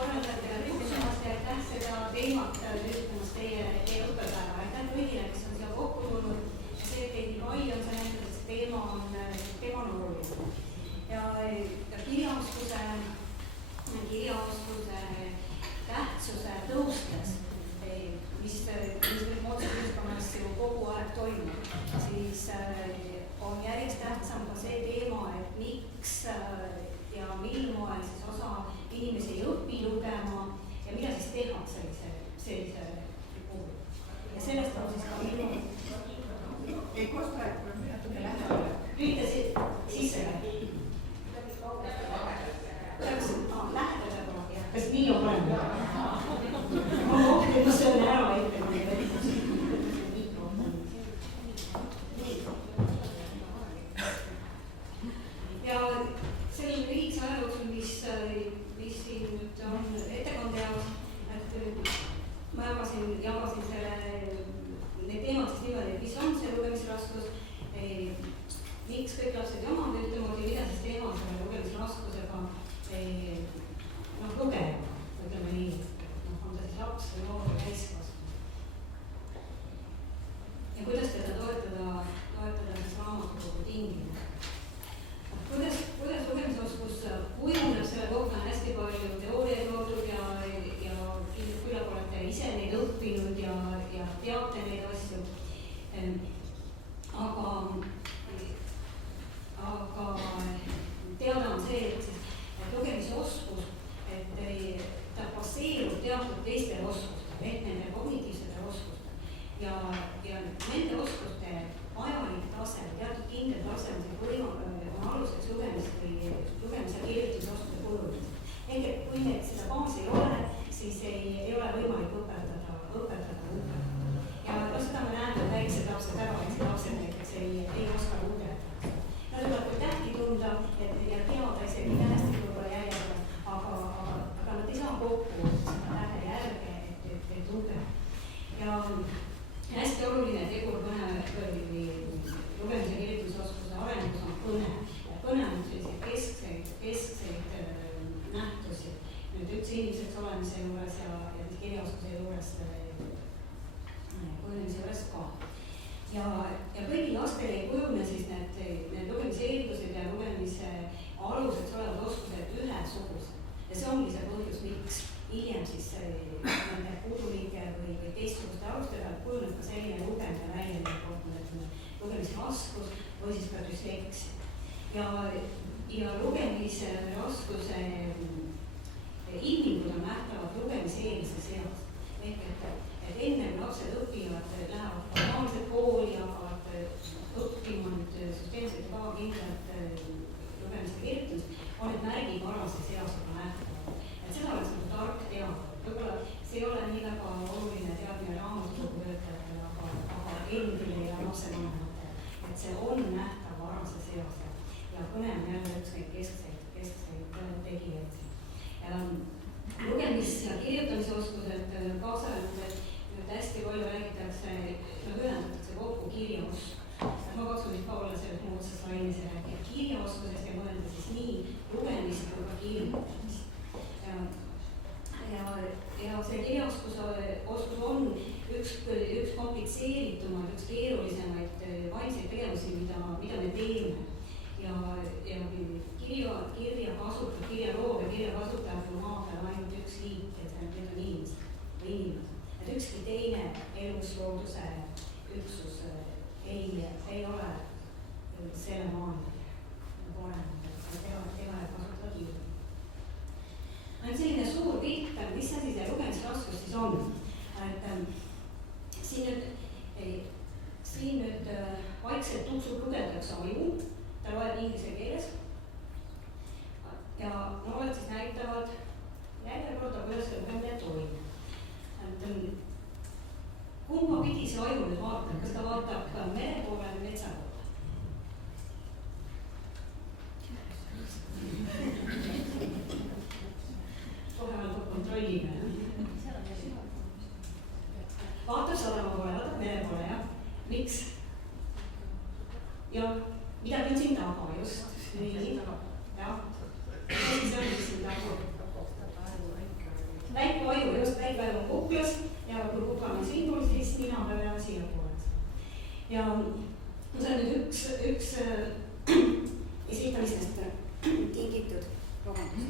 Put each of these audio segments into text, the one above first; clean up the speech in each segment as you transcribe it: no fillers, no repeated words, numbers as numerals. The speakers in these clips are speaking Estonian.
korraldajatele kutsumast ja aitäh seda teemat töötamast teie õppepäeva. Aitäh kõigile, kes on siia kokku tulnud. See, et teid nii palju on, see näitab, et see teema on oluline. Ja kirjaoskuse tähtsuse tõustes, mis otsustuskonnas ju kogu aeg toimub, siis on järjest tähtsam ka see teema, et miks ja mil moel siis osa inimesi ei õpi lugema ja mida siis teha sellise puhul. Ja sellest on siis ka minu... Ei kosta, et kui natuke lähedale. Lüüte sisse läheb. Lähedale kogu. Kas nii on parem? Ma mõtlen, kus see on ära ette. Ja sellel lühikese aja jooksul, mis siin nüüd on ettekande jaoks, et ma jagasin need teemad siis niimoodi, et mis on see lugemisraskus, miks kõik lapsed ei omanda ühtemoodi, mida siis teema selle lugemisraskusega lugema, ütleme nii, on ta siis laps või noor või täiskasvanu. Ja kuidas teda toetada siis raamatukogu tingimust. Kuidas lugemisoskus kujuneb, selle kohta on hästi palju teooriaid loodud ja küllap olete ise neid õppinud ja teate neid asju. Aga teada on see, et lugemisoskus, et ta baseerub teatud teistel oskustel, ehk nende kognitiivsetel oskustel. Ja nende oskuste vajalik tase, teatud kindel tase on aluseks lugemise ja kirjutamisoskuse kujunemisel. Ehk et kui meil seda baasi ei ole, siis ei ole võimalik õpetada. Ja seda me näeme, et väiksed lapsed näiteks ei oska lugeda. Nad tuleb küll tähti tunda ja teada isegi tähesti võib-olla järjega, aga nad ei saa kokku seda tähe järge, et lugeda. Ja hästi oluline tegur lugemise ja kirjutamisoskuse arengus on kõne. Kõne on selliseid keskseid nähtusi. Nüüd üldse inimeseks olemise juures ja kirjaoskuse juures kujunemise juures ka. Ja kõigil lastel ei kujune siis need lugemise eeldused ja lugemise aluseks olevad oskused ühesugused. Ja see ongi see põhjus, miks hiljem siis nende puudulike või teistsuguste aluste pealt kujuneb ka selline lugemine välja kohta, lugemisraskus või siis ka düsleksia. Ja lugemise raskuse ilmingud on nähtavad lugemiseelses eas. Ehk et enne kui lapsed õpivad, lähevad formaalselt kooli, hakkavad õppima nüüd süsteemselt ja kavakindlat lugemist ja kirjutamist, on need märgid varases eas juba nähtavad. Et seda oleks nagu tark teada. Võib-olla see ei ole nii väga oluline teadmine raamatukogu töötajatele, aga endile ja lapsevanematele. Et see on nähtav varases eas ja kõne on jälle üks neid keskseid tegijaid. Lugemis- ja kirjutamisoskused kaasajad, hästi palju räägitakse, ühendatakse kokku kirjaoskus. Ma katsun nüüd ka olla selles moodsas lainis ja rääkida kirjaoskusest ja mõelda siis nii lugemist kui ka kirjutamist. Ja see kirjaoskus on üks komplitseeritumaid, üks keerulisemaid vaimseid tegevusi, mida me teeme. Ja kirja kasutab, kirjaloov ja kirja kasutajad on maa peal ainult üks liik, et need on inimesed. Et ükski teine eluslooduse üksus ei ole selle maailma olemas, et tema kasutada kirja. On selline suur pilt, mis asi see lugemisraskus siis on. Siin nüüd vaikselt tuksub lugedaks aju, ta loeb inglise keeles. Ja noored siis näitavad järjekorda, kuidas see lugemine toimub. Kumma pidi see aju nüüd vaatab, kas ta vaatab mere poole või metsa poole? Kohe algab kontrollime. Vaatab sadama poole, vaatab mere poole, jah? Miks? Ja midagi on siin taga, just. Nii, jah. See on siin taga. kuklas ja kui kukla on siinpool, siis nina peab jääma siiapoole. ja see on nüüd üks esitamistest tingitud vabandust.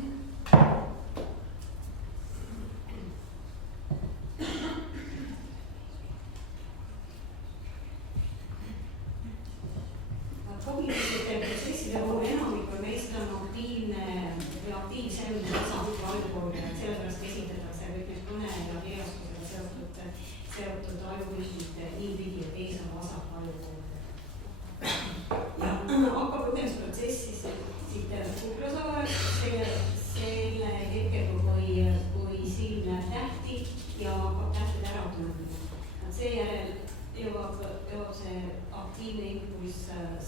Kognitiivsete protsesside puhul enamikul meist on aktiivne või aktiivsem tasand allpool ja sellepärast esitatakse kõik need kõne ja kirjastusega seotud ajupüstite niipidi, et ees on vasak ajupool. ja hakkab lugemisprotsess siis siit kuklasavast selle hetkel, kui silm näeb tähti ja hakkab tähtede ära tundma. Seejärel jõuab see aktiivne impulss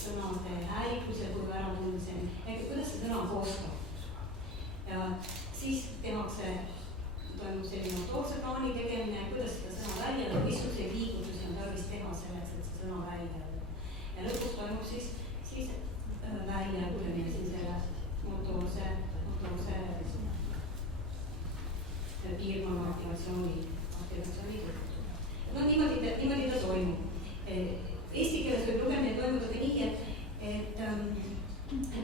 sõnade häälikuse kui äratundmiseni, ehk kuidas see sõna koostab. ja siis toimub selline motoorse plaani tegemine, kuidas seda sõna välja tuleb, missuguseid liigutusi on tarvis teha selleks, et see sõna välja öelda. ja lõpus toimub siis väljaütlemine siin selle motoorse piirkonna aktivatsiooni no niimoodi ta toimub. Eesti keeles võib lugemine toimuda ka nii, et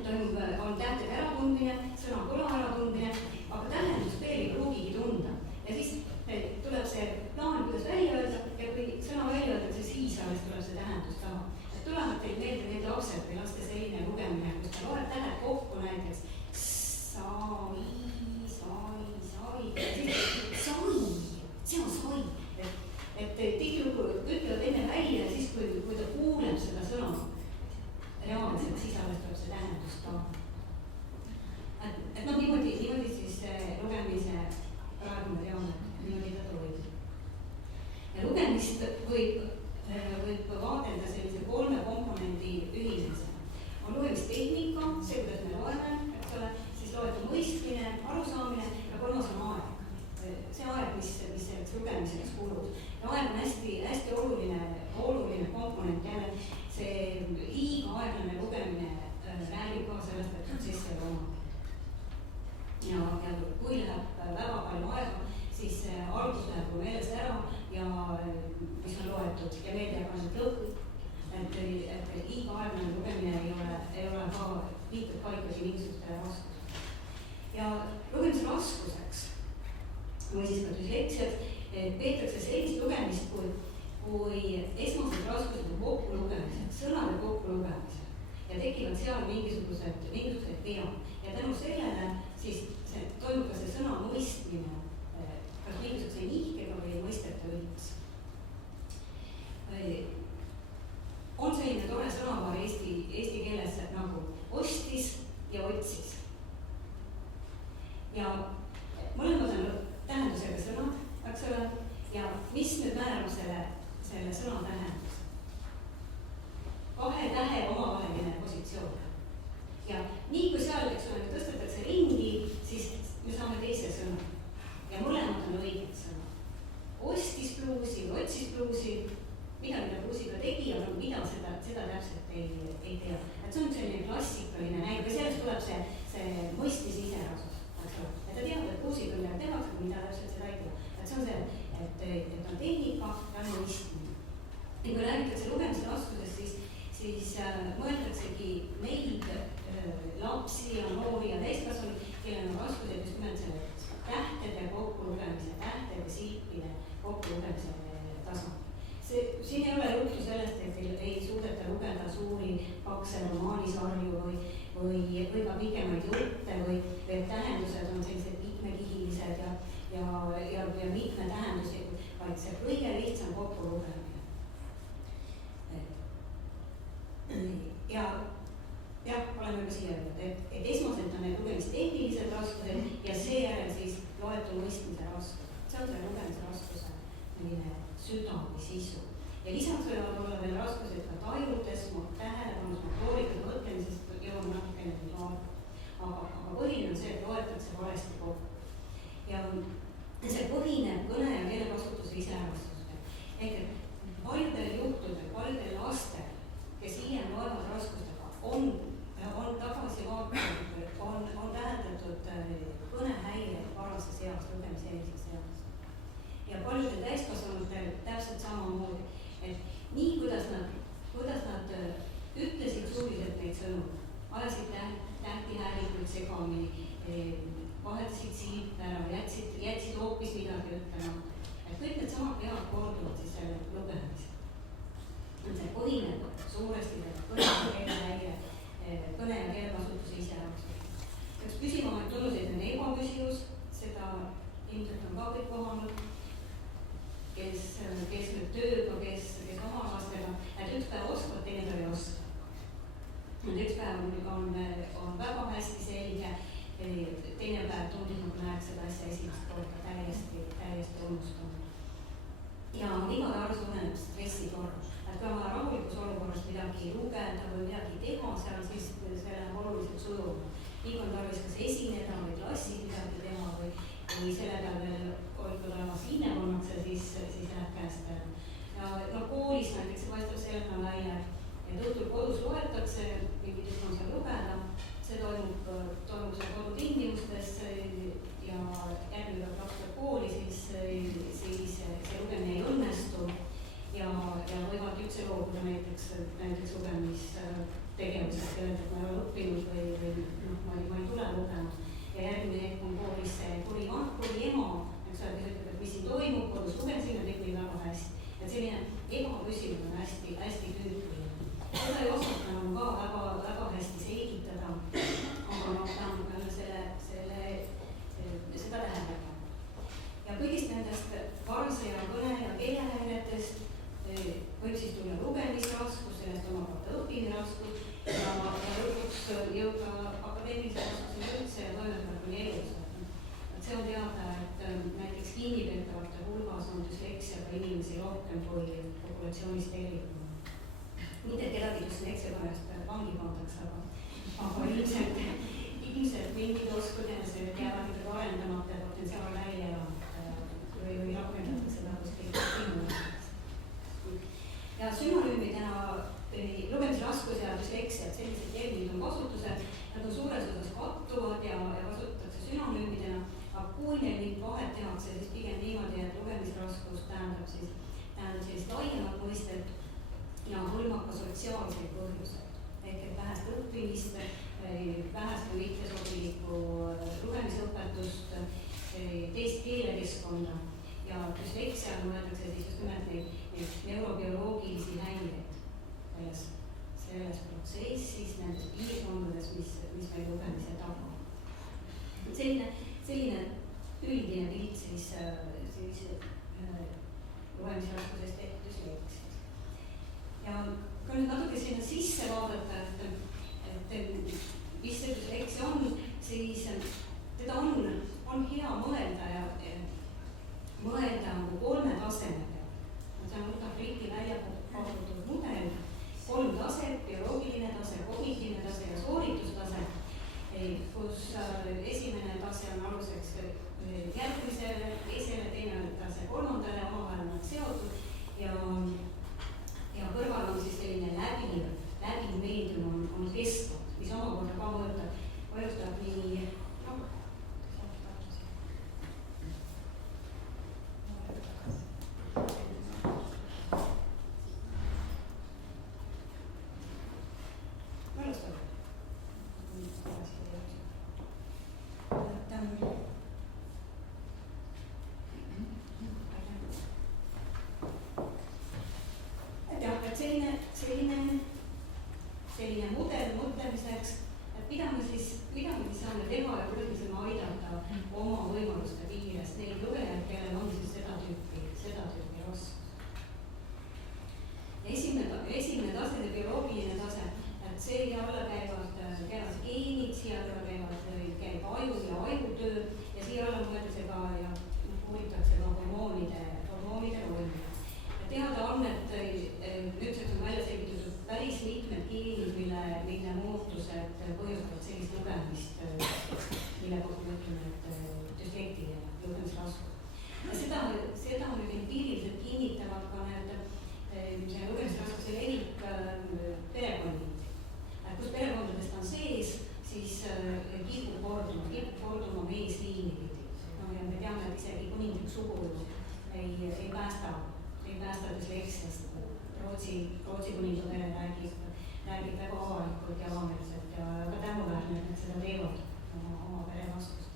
toimub, on tähtede äratundmine, sõna kõla äratundmine, aga tähendust veel ei pruugigi tunda. ja siis tuleb see plaan, kuidas välja öelda ja kui sõna välja öeldakse, siis alles tuleb see tähendus taha. Tulevad teil meelde need lapsed või laste selline lugemine, kus ta loeb tähed kokku näiteks sai, see on sai. Et tihtilugu ütlevad enne välja ja siis, kui ta kuuleb seda sõna reaalselt, siis alles tuleb see tähendus taha. Et noh, niimoodi siis lugemise praegu me teame, niimoodi ta toimub. Ja lugemist võib vaadelda sellise 3 komponendi ühinemisena. On lugemistehnika, see, kuidas me loeme, eks ole, siis loetu mõistmine, arusaamine ja 3. on aeg. See aeg, mis selleks lugemiseks kulub. Ja aeg on hästi oluline komponent jälle. See liiga aeglane lugemine räägib ka sellest, et protsess ei ole. Ja kui läheb väga palju aega, siis algus läheb meelest ära ja mis on loetud ja meelde jagatud lõpp. Et liiga aeglane lugemine ei ole ka liitud paikasi mingisugustele raskusele. Ja lugemisraskuseks või siis ka düsleksiat peetakse sellist lugemist, kui esmased raskused on kokkulugemised, sõnade kokkulugemised ja tekivad seal mingisugused vead. Ja tänu sellele siis toimub ka see sõna mõistmine kas mingisuguse nihkega või mõistete üldse. On selline tore sõnapaar eesti keeles nagu ostis ja otsis. Ja mõlemad on tähendusega sõnad, eks ole, ja mis nüüd määrab selle sõna tähendus? 2 tähe omavaheline positsioon. Ja nii kui seal, eks ole, tõstetakse ringi, siis me saame teise sõna. Ja mõlemad on õiged sõna. Ostis pluusi või otsis pluusi, mida pluusiga tegi, aga mida seda täpselt ei tea. Et see on selline klassikaline näide, või sellest tuleb see mõistmise iserasus. Et ta teab, et pluusiga midagi tehakse, aga mida täpselt seda ei tea. Et see on see, et on tehnika ja on mõistmine. Ja kui räägitakse lugemise raskusest, siis mõeldaksegi neid lapsi ja noori ja täiskasvanuid, kellel on raskused just nimelt selle tähtede kokkulugemise, tähtede silpide kokkulugemise tasandil. Siin ei ole juttu sellest, et ei suudeta lugeda suuri pakse romaanisarju või ka pikemaid jutte või tähendused on sellised mitmekihilised ja mitmetähenduslikud, vaid see kõige lihtsam kokkulugemine. Ja oleme ka siia öelnud, et esmaselt on need lugemistehnilised raskused ja seejärel siis loetu mõistmise raskus. See on see lugemise raskuse süda või sisu. Ja lisaks võivad olla veel raskused ka tajudes, tähelepanus, motoorikas, mõtlemisest jõuame natukene vaadata. Aga põhiline on see, et loetakse valesti kokku. Ja see põhineb kõne ja keelekasutuse iseärastusel. Ehk et paljudel juhtudel, paljudel lastel, kes hiljem loevad raskustega, on tagasivaatamine, on täheldatud kõnehäired varases eas, lugemiseelises eas. Ja paljud ilmselt on ka kõik kohanud, kes nüüd tööga, kes oma lastega, et üks päev oskavad, teine päev ei oska. Üks päev on väga hästi selge, teine päev tundub, nagu näeks seda asja esimest korda täiesti unustanud. Ja igale arv suureneb stressi korral. Et kui oma rahulikus olukorras midagi lugeda või midagi teha seal, siis see läheb oluliselt sujuma. Nii on tarvis kas esineda või klassis midagi teha või selle peal veel hoidkud olemas hinne pannakse, siis läheb käest ära. Ja koolis näiteks see paistab selline välja, et õhtul kodus loetakse, mingit on seal lugeda, see toimub seal kodutingimustes ja järgmine päev laps tuleb kooli, siis see lugemine ei õnnestu ja võivad üldse loobuda näiteks lugemistegevusest ja öelda, et ma ei ole õppinud või ma ei tule lugema. Ja järgmine hetk on koolis see kuri ema, kes ütleb, et mis siin toimub, kodus lugesin ja kõik oli väga hästi. Et selline ebapüsimus on hästi tüüpiline. Seda ei osata enam ka väga hästi selgitada, aga tähendab seda tähendab. Ja kõigist nendest varse ja kõne ja keelehäiretest võib siis tulla lugemisraskus, sellest omakorda õppimisraskus ja lõpuks jõuda akadeemilise raskuseni üldse ja toimetulekuni elus. See on teada, et näiteks kinnipeetavate hulgas on düsleksiaga inimesi rohkem kui populatsioonis tervikuna. Mitte kedagi düsleksia pärast vangi pandaks, aga ilmselt mingid oskused jäävad ikkagi arendamata ja potentsiaal välja või rakendatakse seda kuskil tingimustes. Ja sünonüümidena lugemisraskus ja düsleksia, sellised terminid on kasutusel, nad on suures osas kattuvad ja kasutatakse sünonüümidena, aga kui neil mingit vahet tehakse, siis pigem niimoodi, et lugemisraskus tähendab sellist laiemat mõistet ja hõlmab ka sotsiaalseid põhjuseid. Ehk vähest õppimist, vähest või mittesobilikku lugemisõpetust, teist keelekeskkonda ja düsleksia mõeldakse siis just nimelt neid neurobioloogilisi häireid selles protsessis, nendes piirkondades, mis meil lugemise tagab. Selline üldine pilt siis lugemisraskusest ehk düsleksiast. Ja kui nüüd natuke sinna sisse vaadata, et mis see düsleksia on, siis teda on hea mõelda nagu 3 tasemega. See on võtab riiki välja pakutud mudel, 3 taset, bioloogiline tase, kognitiivne tase ja sooritustase, kus esimene tase on aluseks järgmisele, teisele, teine tase 3. omavahel on nad seotud ja kõrval on siis selline läbiv meedium on keskkond, mis omakorda ka mõjutab nii selline mudel mõtlemiseks, et mida me saame teha ja kuidas me saame aidata oma võimaluste piires neid lugejaid, kellel on siis seda tüüpi raskus. Esimene tase, see bioloogiline tase, et see alla käivad geenid, siia alla käib aju ja ajutöö ja siia alla mõeldakse ka ja uuritakse ka hormoonide rolli. Teada on, et nüüdseks on välja selgitatud päris mitmed geenid, mille muutused põhjustavad sellist lugemist, mille kohta me ütleme, et düslektiline lugemisraskus. Seda nüüd empiiriliselt kinnitavad ka see lugemisraskuse levik perekonniti. Kus perekondadest on sees, siis kipub korduma meesliini pidi. Ja me teame, et isegi kuninglik sugu ei päästa düsleksiast. Rootsi kuninga pere räägib väga avalikult ja avameelselt ja ka tänuväärne, et seda teevad oma pere vastust.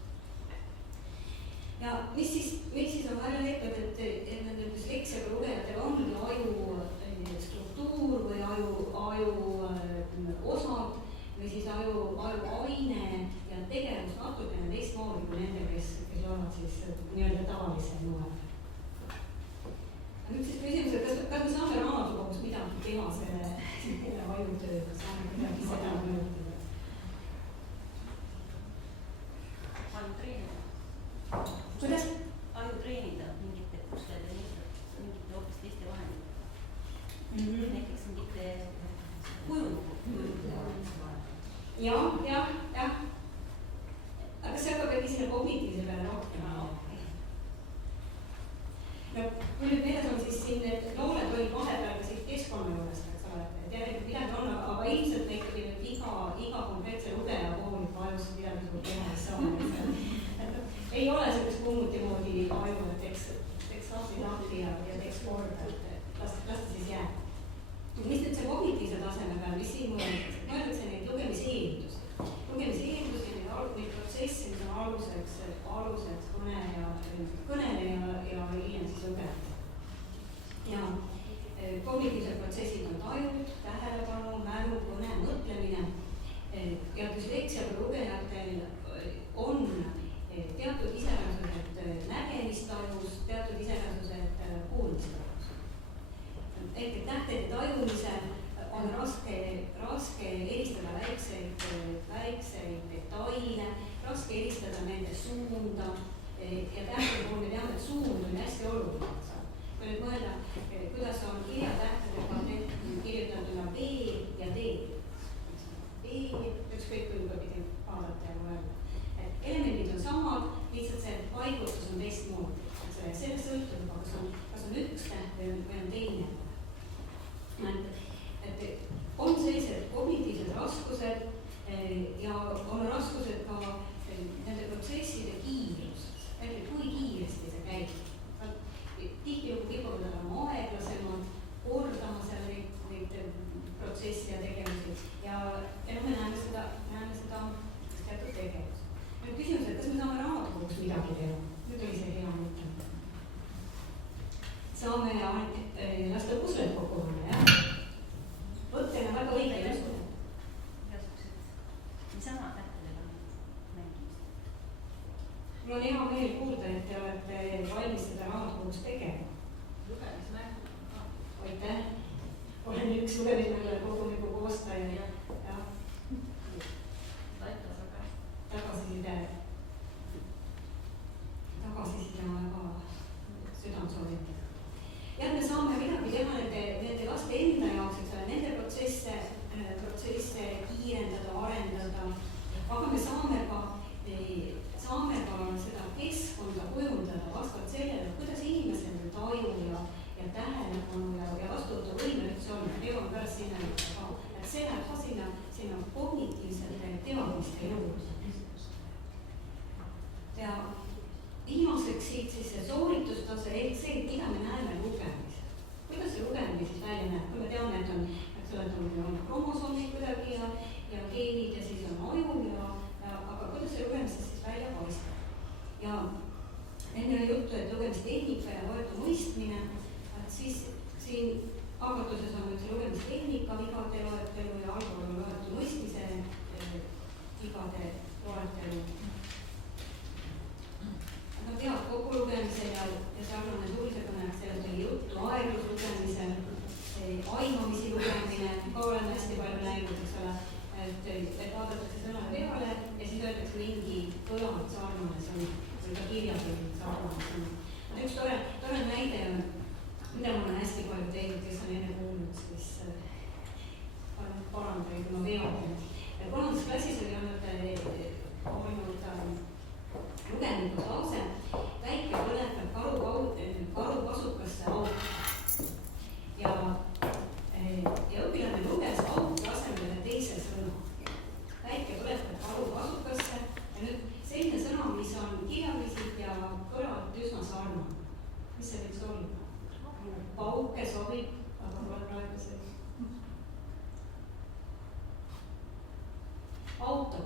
Ja mis siis on välja leitud, et nende düsleksiaga lugejatel ongi aju struktuur või aju osad või siis aju aine ja tegevus natukene teistmoodi kui nendel, kes loevad siis nii-öelda tavalisel moel. Nüüd siis küsimus, et kas me saame raamatukogus midagi teha selle ajutööga, saame kuidagi seda mõjutada? Aju treenida. Kuidas? Aju treenida mingite puslede, mingite hoopis teiste vahendite. Näiteks mingite kujundite. Jah. Aga see hakkab äkki sinna kognitiivse peale rohkem. No kui nüüd meeles on, siis siin need noored olid vahepeal ka siit keskkonna juurest, eks ole, et järelikult midagi on, aga ilmselt me ikkagi nüüd iga konkreetse lugeja kooliga ajusse midagi suurt teha ei saa. Ei ole sellist kummuti moodi aju, et teeks lahti ja teeks korda, et las ta siis jääb. Mis nüüd see kognitiivse taseme peal, mis siin mõeldakse neid lugemiseeldusi, neid protsessi, mis on aluseks kõneleja ja hiljem siis lugejate. Ja kognitiivsed protsessid on tajud, tähelepanu, mälu, kõne, mõtlemine ja düsleksiaga lugejatel on teatud iseärasuselt nägemistajus, teatud iseärasuselt kuulmistajus. Ehk tähtede tajumisel on raske eristada väikseid detaile, raske eristada nende suunda ja tähtede puhul me teame, et suund on hästi oluline. Kui nüüd mõelda, kuidas on kirjatähtedega kirjutatuna B ja D. B, ükskõik kui pidi vaadata ja mõelda. Elemendid on samad, lihtsalt see paigutus on teistmoodi. Sellest sõltub, kas on üks täht või on teine. Et on sellised kognitiivsed raskused ja on raskused ka nende protsesside kiiruses, kui kiiresti see käib. Tihtilugu kipuvad olema aeglasemad, kordama seal neid protsessi ja tegevusi ja me näeme seda teatud tegevust. Nüüd küsimus, et kas me saame raamatukogus midagi teha? Nüüd oli see hea mõte. Saame lasta pusled kokku panna, jah? Võttena väga õige usu. Niisama tähtedega mängimist. Mul on hea meel kuulda, et te olete valmis seda raamatukogus tegema. Lugemismängu. Aitäh. Olen üks lugemismängu kogumiku koostaja ja tagasiside on väga südamsoovitud. Jah, me saame midagi teha nende laste enda jaoks, eks ole, nende protsesse kiirendada, arendada, aga me saame ka seda keskkonda kujundada vastavalt sellele, kuidas inimesel taju ja tähelepanu ja vastuvõtuvõime üldse on. Jõuame pärast sinna ka, et see läheb ka sinna kognitiivsete teadmiste juurde. Ja viimaseks siit siis see sooritustase, ehk see, mida me näeme lugemisel. Kuidas see lugemine siis välja näeb? Kui me teame, et on kromosoomid kuidagi ja geenid ja siis on aju aga kuidas see lugemisel siis välja paistab? Ja enne oli juttu, et lugemistehnika ja loetu mõistmine, siis siin algatuses on nüüd see lugemistehnika vigade loetelu ja algkool on loetu mõistmise vigade loetelu. Aga peab kokku lugemisel ja sarnane suulise kõne, sellest oli juttu, aeglus lugemisel, aimamisi lugemine, ka olen hästi palju näinud, eks ole, et vaadatakse sõnale peale ja siis öeldakse mingi kõlanud sarnane sõna või ka kirjas sarnane sõna. Üks tore näide on, mida ma olen hästi palju teinud, kes on enne kuulnud, siis parandage, kui ma vean. 3. klassis oli olnud lugemikus lause, väike põletab karukasukasse auku. Ja õpilane luges auku asemele teise sõna. Väike põletab karukasukasse ja nüüd selline sõna, mis on kirjaliselt ja kõlavalt üsna sarnane. Mis see võiks olla? Pauke sobib, aga pole praegu see. Auto.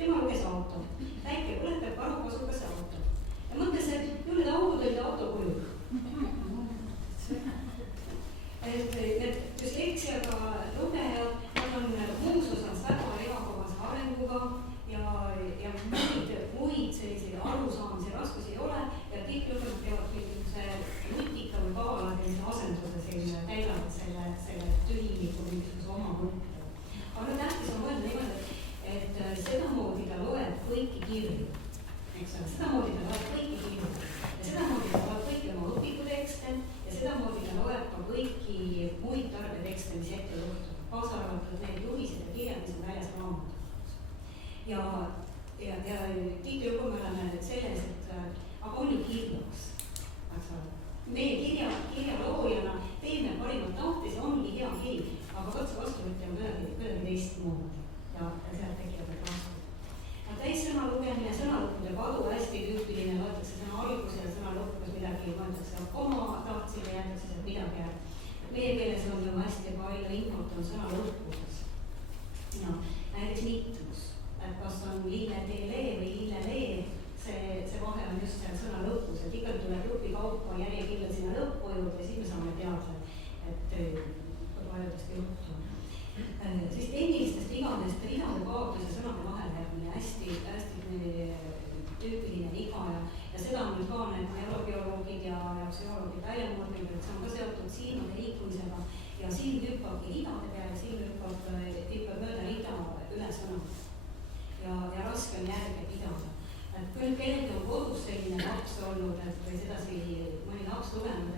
Tema luges auto. Väike põletab karukasukasse auto. Ja mõtles, et või mõeldakse koma tahtsile, jäetakse sealt midagi ära. Meie keeles on ju hästi palju infot on sõna lõpuses. No, näiteks mitmus, et kas on lille-tele või lille-lee, see vahe on just seal sõna lõpus, et ikkagi tuleb grupi kaupa järjekindlalt sinna lõppu juurde, siis me saame teada, et kui paljudest juttu on. Siis tehnilistest vigadest ridade kaotus ja sõnade vahel hästi tüüpiline viga ja seda on nüüd ka need neurobioloogid ja psühholoogid välja mõõtnud, et see on ka seotud silmade liikumisega ja silm hüppabki ridade peale, silm hüppab mööda rida üle sõna ja raske on järge pidada. Et küll kellelgi on kodus selline laps olnud, et või sedasi mõni laps lugenud,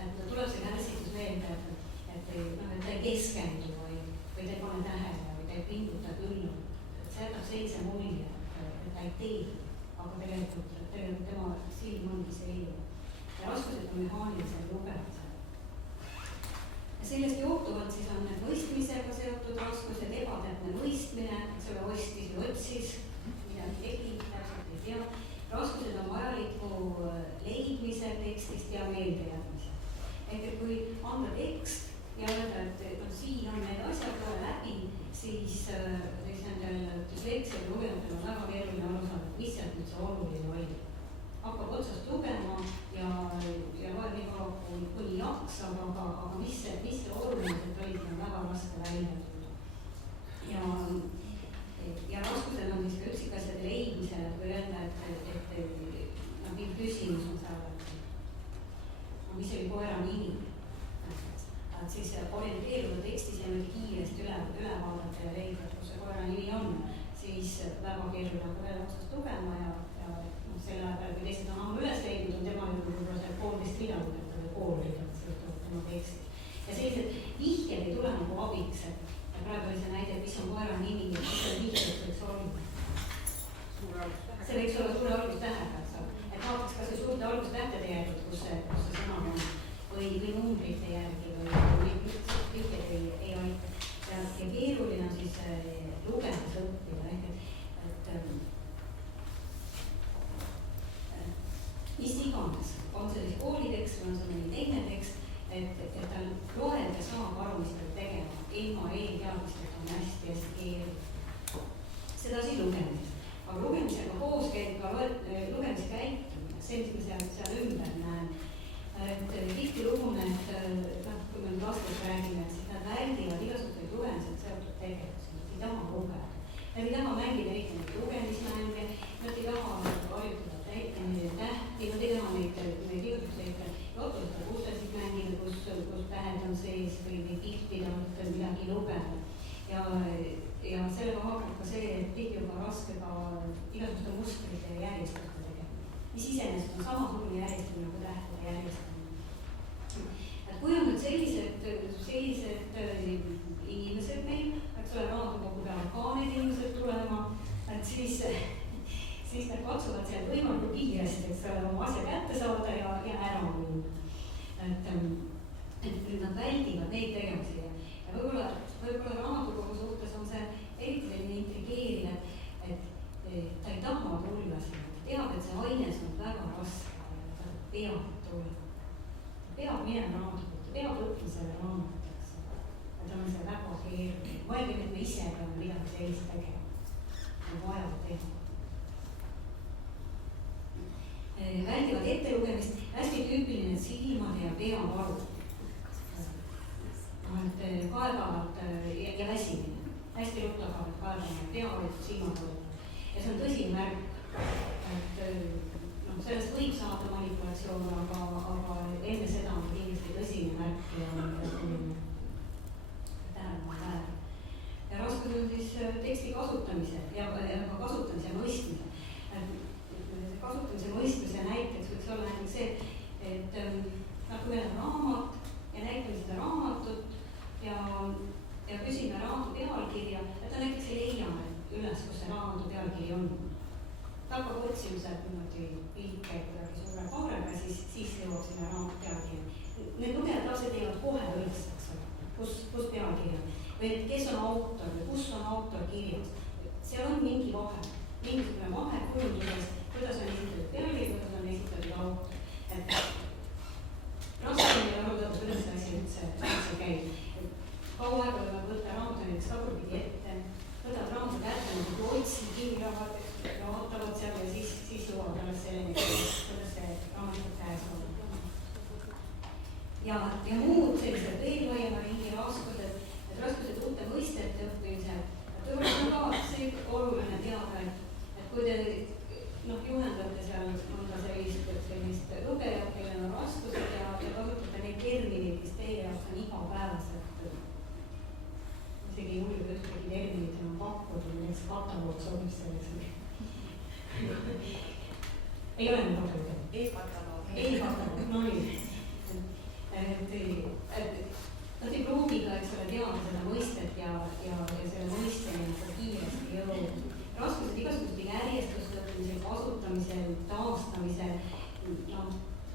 et tuleb see kärsitus meelde, et ta ei keskendu või ta ei pane tähele või ta ei pinguta küll, et see jätab sellise mulje, et ta ei tee, aga tegelikult tema silm ongi selline. Ja raskused on mehaanilisel lugemisel. Ja sellest johtuvalt siis on need mõistmisega seotud raskused, ebatäpne mõistmine, et selle ostis või otsis, midagi tegi, täpselt ei tea. Raskused on vajaliku leidmise tekstist ja meeldejäämise. Ehk et kui anda tekst ja öelda, et siin on need asjad kohe läbi, siis nendel düslektsiad lugejatel on väga keeruline aru saada, mis sealt nüüd see oluline oli. Hakkab otsast lugema ja loeb nii kaua kuni jaksab, aga mis see oluliselt oli, on väga raske välja tulla. Ja raskused on siis ka üksikasjade leidmisel, kui öelda, et mingi küsimus on seal, mis oli koera nimi. Et siis orienteeruda tekstis ja kiiresti üle vaadata ja leida, kus see koera nimi on, siis väga keeruline hakkab jälle otsast lugema ja selle ajal peale, kui teised on ammu üles leidnud, on tema juurde võib-olla see 13 rida lugeda või pool rida, see tuleb tema teksti. Ja sellised vihjed ei tule nagu abiks, et praegu oli see näide, mis on koera nimi ja mis see vihjed võiks olla. See võiks olla suure algustähega, et vaataks kas või suurte algustähtede järgi, kus see sõna on või numbrite järgi või vihjed ei aita. Ja keeruline on siis lugemas õppida, et mis iganes, on see siis koolitekst või on see mõni teine tekst, et ta loeb ja saab aru, mis peab tegema, ilma eelteadmisteta on hästi keeruline. Seda siis lugemisest. Aga lugemisega koos käib ka lugemiskäitumine, see, mis me seal ümber näeme. Tihtilugu need, kui me lastest räägime, siis nad väldivad igasuguseid lugemised seotud tegevusi, nad ei taha lugeda. Nad ei taha mängida eriti neid lugemismänge, nad ei taha harjutada tähti, nad ei taha neid igasuguseid lotustada, kus ta siis mängida, kus tähed on sees või pihtpidavalt midagi lugeda. Ja sellega hakkab ka see, et tihti on ka raske ka igasuguste mustrite järjestuste tegema, mis iseenesest on samasugune järjestamine nagu tähtede järjestamine. Et kui on nüüd sellised inimesed meil, eks ole, raamatukogu peavad ka need inimesed tulema, et siis nad katsuvad seal võimalikult kiiresti, eks ole, oma asja kätte saada ja ära minna. Et nad väldivad neid tegevusi ja võib-olla raamatukogu suhtes on see eriti selline intrigeeriv, et ta ei taha tulla sinna, ta teab, et see aines on väga raske, ta peab tulla. Ta peab minema raamatukogu, ta peab õppima selle raamataks. Et on see väga keeruline. Mõelge, et me ise peame midagi sellist tegema. On vaja teha. Väldivad ettelugemist, hästi tüüpiline silmade ja pea varu. Kaebavad ja väsimine. Hästi rutakavad kaebavad peavarid silmavaru. Ja see on tõsine märk, et sellest võib saada manipulatsioon, aga enne seda on kindlasti tõsine märk ja tähelepanu väär. Ja raskus on siis teksti kasutamise ja ka kasutamise mõistmise. Kasutamise mõistmise näiteks võiks olla näiteks see, et kui meil on raamat ja näitame seda raamatut ja küsime raamatu pealkirja, et ta näiteks ei leia üles, kus see raamatu pealkiri on. Ta hakkab otsima sealt niimoodi pilke kuidagi suure kaarega, siis jõuab sinna raamatu pealkirja. Need lugejad lapsed leiavad kohe üles, kus pealkiri on. Või kes on autor või kus on autor kirjas. Seal on mingi vahe, mingisugune vahe kujunduses, kuidas on esitatud pealkiri, kuidas on esitatud autor. näiteks tagurpidi ette, võtavad raamatu kätte nagu klotsi, kiiravad ja vaatavad seal ja siis jõuavad alles selleni, kuidas see raamat käes on. ja muud sellised veel laiema ringi raskused, et raskused uute mõistete õppimisel. Tõepoolest on ka see oluline teada, et kui te juhendate seal mõnda sellist lugejat, kellel on raskused ja kasutate neid termineid, mis teie jaoks on igapäevaselt. Isegi ei julge ühtegi terminit enam pakkuda, näiteks kataloog sobib selleks. Ei ole enam kataloog. E-kataloog, no nii. Nad ei proovi ka, eks ole, teada seda mõistet ja selle mõisteni kiiresti jõuda. Raskused igasugused järjestustöötamisel, kasutamisel, taastamisel,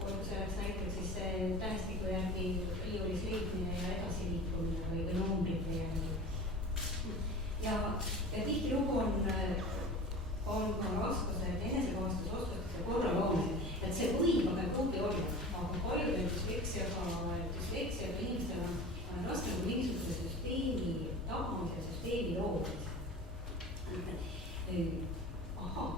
olgu selleks näiteks siis see tähestiku järgi riiulis leidmine ja edasiliikumine või numbrite järgi. Ja tihtilugu on ka raskused enesekavastusoskuste korra loomisel, et see võib aga pruugi olla, aga paljudel düsleksiaga inimestel on raske nagu mingisuguse süsteemi tagamise, süsteemi loomise. Ahaa.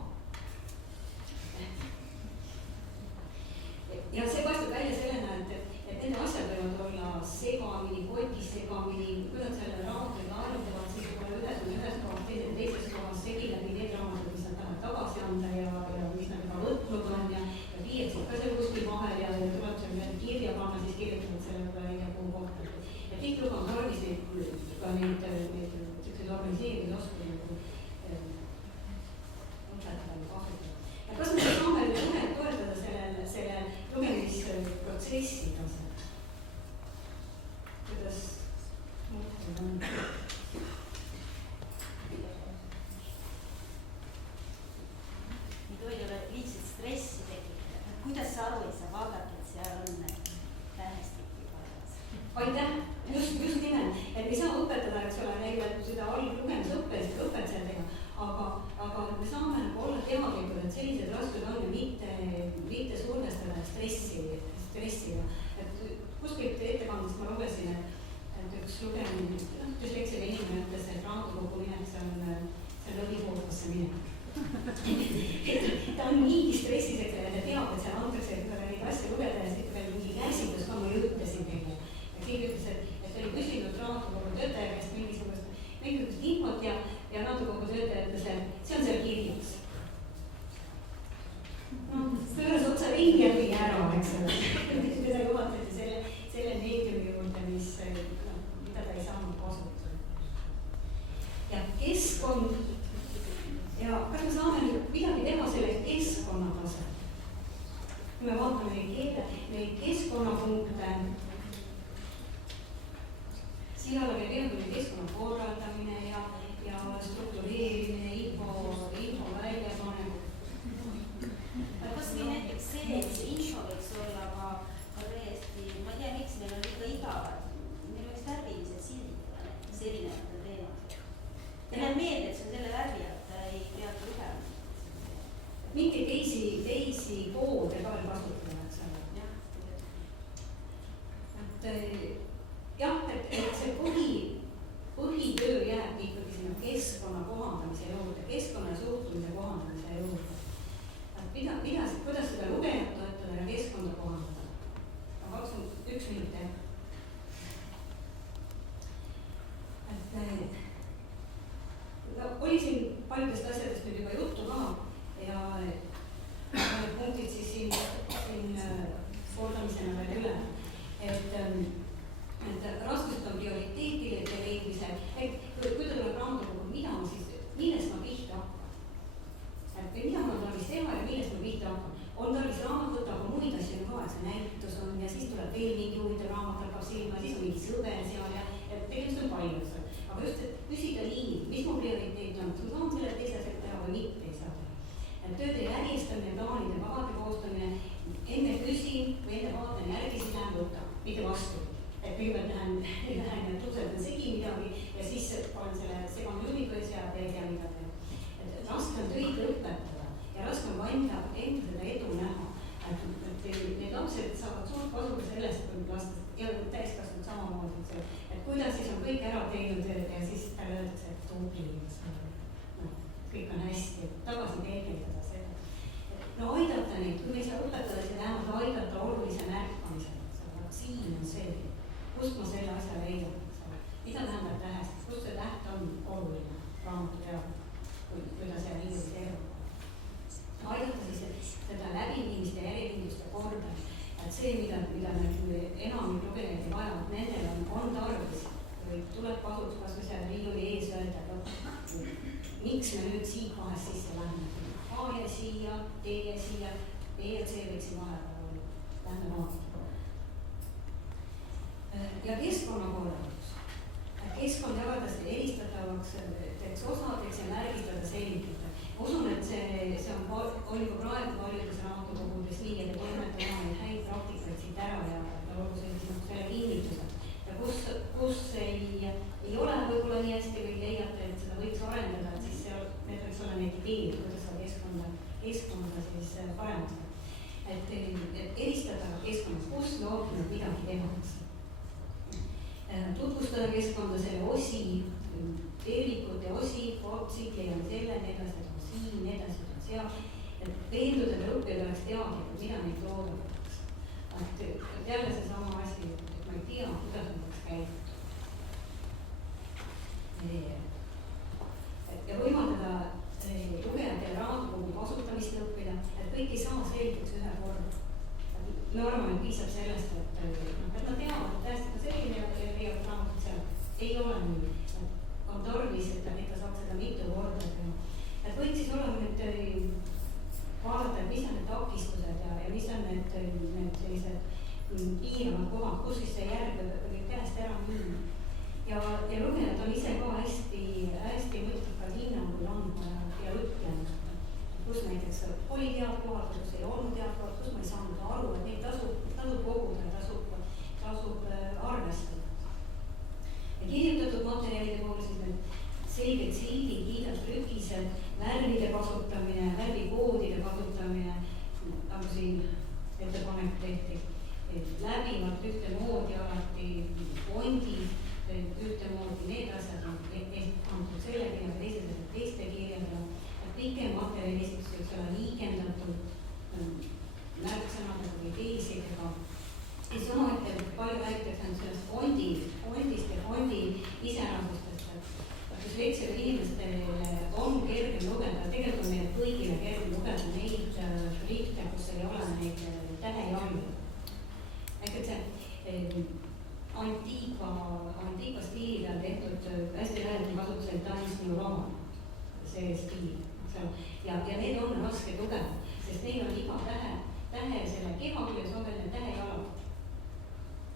Ja see paistab välja sellena, et nende asjad võivad olla segamini, kotis segamini, kui nad selle raamatuga arutavad, siis võib-olla ühes kohas, teises kohas segi läbi need raamatud, mis nad tahavad tagasi anda ja mis nad juba võtnud on ja viieksid ka seal kuskil vahel ja tuleb seal midagi kirja panna, siis kirjutavad selle peale iga kuu kohta. Ja tihtilugu on tarvis neid selliseid organiseerimisoskusi ja kas me saame lugejaid toetada selle lugemisprotsessi tasel? Kuidas mõtled on? Ei tohi olla liigselt stressi tekitada. Kuidas sa aru ei saa vaadata, et seal on tähestikki paigas? Aitäh, just nimelt, et me ei saa õpetada, eks ole, neile seda lugemisõpet seal teha, aga me saame olla teadlikud, et sellised raskused on ja mitte survestada stressiga. Et kuskilt ettekandest ma lugesin, et üks lugemine, düsleksiaga inimene ütles, et raamatukogu minek, see on lõvipookasse minek. Ta on niigi stressis, et ta teab, et seal antakse neid asju lugeda ja siis veel mingi käsitlus ka ma ütlesin teile. Ja keegi ütles, et ta oli küsinud raamatukogu töötaja käest mingisugust infot ja raamatukogu töötaja ütles, et see on seal kirjas. Pööras otsa ringi ja või ära, eks ole. Teda juhatati selle meediumi juurde, mida ta ei saanud kasutada. Ja keskkond ja kas me saame midagi teha selle keskkonna tasel? Kui me vaatame neid keskkonnapunkte, siin alla käib eelkõige keskkonna korraldamine ja struktureerimine, info väljapanek. Kas või näiteks see info võiks olla ka täiesti, ma ei tea, miks meil on ikka igavad, meil võiks värvilised sildid olla näiteks erinevate teemadega. Teil on meelde, et see on selle värvi, et ta ei pea lugema. Mingeid teisi koode ka veel kasutada, eks ole. Jah, et see põhitöö jääb ikkagi sinna keskkonna kohandamise juurde, keskkonna ja suhtumise kohandamise juurde. Kuidas seda lugejat toetada ja keskkonda kohandada? Ma katsun 1 minut teha. Oli siin paljudest asjadest nüüd juba juttu ka ja need punktid siis siin kordamisena veel üle. Et raskused on prioriteetide leidmisel. Kui ta tuleb raamatukogu, millest ma pihta hakkan? Mida mul on tarvis teha ja millest ma pihta hakkan? On tarvis raamat võtta, aga muid asju ka, et see näitus on ja siis tuleb veel mingi huvitav raamat hakkab silma, siis on mingi sõber seal ja tegelikult on palju. Aga just, et küsida liini, mis mu prioriteet on, kas ma saan selle teise asjaga teha või mitte ei saa teha. Tööde järjestamine, plaanide, kavade koostamine, enne küsin või enne vaatan järgi, siis lähen võtan, mitte vastu. Et kõigepealt lähen ja tuuseldan segi midagi ja siis panen selle segane jumiköös ja ei tea mida teha. Raske on töid lõpetada ja raske on enda seda edu näha. Need lapsed saavad suurt kasu sellest, kui lasta ja täiskasvanud samamoodi. Et kuidas siis on kõik ära teinud ja siis talle öeldakse, et tubli, noh, kõik on hästi, tagasi peegeldada seda. no aidata neid, kui me ei saa õpetada, siis vähemalt aidata olulise märkamisega, siin on see, kust ma selle asja leian, mida tähendab tähest, kust see täht on oluline raamatu teada, kui ta seal indiviseerub. aidata siis seda läbiviimist ja järjekindlust ja korda, et see, mida nüüd enamik lugejaid vajavad, nendel on tarvis või tuleb kasuks kas või seal riiuli ees öelda, et miks me nüüd siit vahest sisse läheme. A ja siia, D ja siia, E ja C võiks siin vahepeal olla. Lähme vaatama. Ja keskkonnakorraldus. Keskkond jagada seda eristatavaks osadeks ja märgistada selgitada. Usun, et see on juba praegu paljudes raamatukogudes nii, et toimeta neid häid praktikaid siit ära ja olgu selle kinnitused. Ja kus ei ole võib-olla nii hästi või leiate, et seda võiks arendada, et siis need võiks olla need ideed, kuidas seda keskkonda siis paremaks. Et eristada keskkonnas, kus looginud midagi tehakse. Tutvustada keskkonda selle osi, tervikute osi, tsikli on selle, need asjad on siin, need asjad on seal. Et veenduda, et õppijad oleks teadlikud, mida neid loodatakse. Et jälle seesama asi, et ma ei tea, kuidas nad oleks käinud. Ja võimaldada lugejate raamatukogu kasutamist õppida, et kõik ei saa selgeks ühe korra. Me arvame, et piisab sellest, et nad teavad, et täiesti ka selline ja leiavad raamatut seal. Ei ole nii. On tarvis, et ta saaks seda mitu korda teha. Et võiks siis olla nüüd vaadata, et mis on need takistused ja mis on need sellised piiravad kohad, kus siis see järg võib käest ära minna. Ja lugejad on ise ka hästi mõtlikad hinnangul andma ja ütlema, kus näiteks oli teadkohad, kus ei olnud teadkohad, kus ma ei saanud aru, et neid tasub koguda ja tasub arvestada. Ja kirjutatud materjalide puhul siis need selged sildid, kiidad, trükised, värvide kasutamine, värvikoodide kasutamine, nagu siin ettepanek tehti, läbivalt ühtemoodi alati, fondid, ühtemoodi, need asjad on antud selle kirja, teiste kirjadega, pikem materjali esitus võiks olla liigendatud märksõnadega või teesidega. Ja sama ette palju räägitakse sellest fondist ja fondi iseärasustest, et kus veksega inimestele on kergem lugeda, tegelikult on meil kõigile kergem lugeda neid šrifte, kus ei ole neid tähejalgu. Ehk et see antiikva stiili peal tehtud hästi lähedalt kasutusel Times New Roman, see stiil. Ja need on raske lugeda, sest neil on iga tähe selle keha küljes on veel need tähejalad.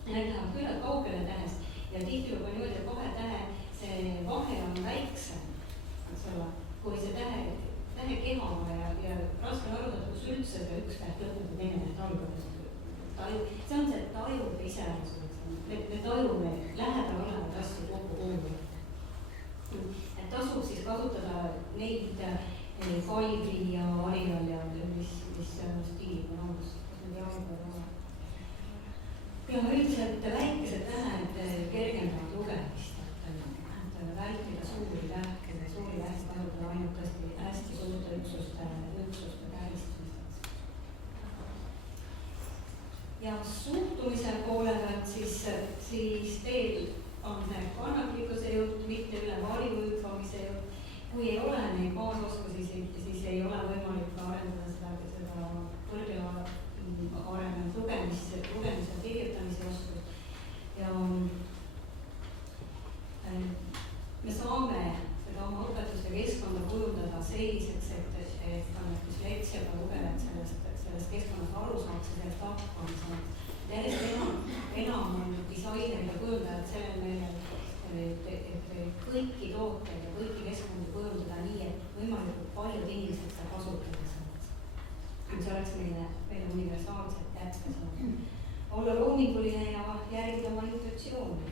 Need lähevad küllalt kaugele tähest ja tihtilugu on niimoodi, et kahe tähe see vahe on väiksem, kui see tähe kehaga ja raske on arutada, kus üldse see üks täht lõpeb ja teine täht algab. See on see tajude iseärastus. Me tajume lähedal olevaid asju kokku kuuluvad. Et tasub siis kasutada neid Kalvi ja Arial ja mis stiilid on olnud, kus need jalgad on. Ja üldiselt väikesed tähed kergendavad lugemist, et vältida suuri tähti kasutada ainult hästi suurte üksuste käristamist. Ja suhtumise poole pealt siis teil on see kannatlikkuse jutt, mitte üle varju hüppamise jutt. Kui ei ole neid baasoskusi, siis ei ole võimalik arendada seda kõrgele arenenud lugemise ja kirjutamise oskust. Ja me saame seda oma õpetuste keskkonda kujundada selliseks, et düsleksiaga lugejad sellest keskkonnast aru saaks ja sellest hakkama saaks. Järjest enam on disainerid ja kujundajad sellel meelel, et kõiki tooteid ja kõiki keskkondi kujundada nii, et võimalikult paljud inimesed seda kasutada saaks. See oleks meile universaalselt kättesaadav. Olla loominguline ja järgida oma intuitsiooni.